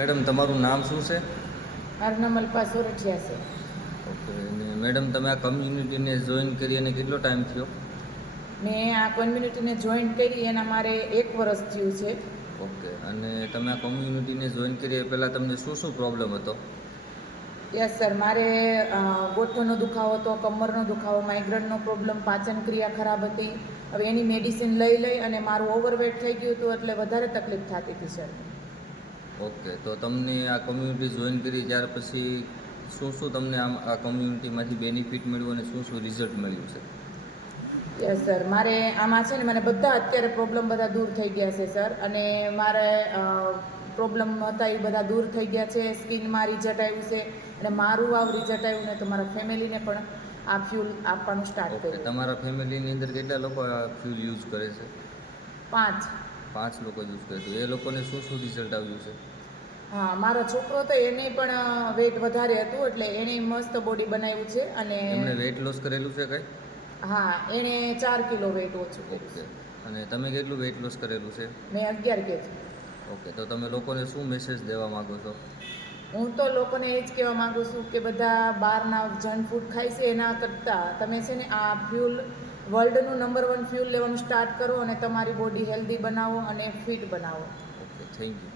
Madam તમારું નામ શું છે? મારું નામ અલ્પા સોરઠિયા છે. ઓકે. અને મેડમ તમે આ કમ્યુનિટીને જોઈન કરી અને કેટલો ટાઈમ થયો? મેં આ કમ્યુનિટીને જોઈન કરી એના મારે 1 વર્ષ થયું છે. ઓકે. અને તમે આ કમ્યુનિટીને જોઈન કરી એ પહેલાં તમને શું શું પ્રોબ્લેમ હતો? યસ સર, મારે ગોઠણનો દુખાવો હતો, કમરનો દુખાવો, માઇગ્રેનનો પ્રોબ્લેમ, પાચન ક્રિયા ખરાબ હતી. હવે એની મેડિસિન લઈ અને મારું ઓવરવેટ થઈ ગયું હતું એટલે વધારે તકલીફ થતી હતી સર. ઓકે. તો તમને આ કમ્યુનિટી જોઈન કરી ત્યાર પછી શું શું તમને આ કમ્યુનિટીમાંથી બેનિફિટ મળ્યું અને શું શું રિઝલ્ટ મળ્યું છે? યસ સર, મારે આમાં છે ને મને બધા અત્યારે પ્રોબ્લેમ બધા દૂર થઈ ગયા છે સર. અને મારે પ્રોબ્લેમ હતા એ બધા દૂર થઈ ગયા છે. સ્કિનમાં રિઝલ્ટ આવ્યું છે અને મારું રિઝલ્ટ આવ્યું ને તો મારા ફેમિલીને પણ આ ફ્યુલ આપવાનું સ્ટાર્ટ ઓકે. કર્યું. તમારા ફેમિલીની અંદર કેટલા લોકો આ ફ્યુલ યુઝ કરે છે? 5. 5 લોકો યુઝ કરે છે. એ લોકોને શું શું રિઝલ્ટ આવ્યું છે? હા, મારો છોકરો હતો એને પણ વેઇટ વધારે હતું એટલે એણે મસ્ત બોડી બનાવ્યું છે. અને એમણે વેઇટ લોસ કરેલું છે કંઈ? હા, એણે 4 કિલો વેઇટ ઓછું કર્યું ઓકે. છે. અને તમે કેટલું વેઇટ લોસ કરેલું છે? મેં 11 કેજી. ઓકે. તો તમે લોકોને શું મેસેજ દેવા માગો છો? હું તો લોકોને એ જ કહેવા માગું છું કે બધા બહારના જંક ફૂડ ખાય છે એના કરતાં તમે છે ને આ ફ્યુલ વર્લ્ડનું નંબર 1 ફ્યુલ લેવાનું સ્ટાર્ટ કરો અને તમારી બોડી હેલ્ધી બનાવો અને ફિટ બનાવો. ઓકે. Thank you.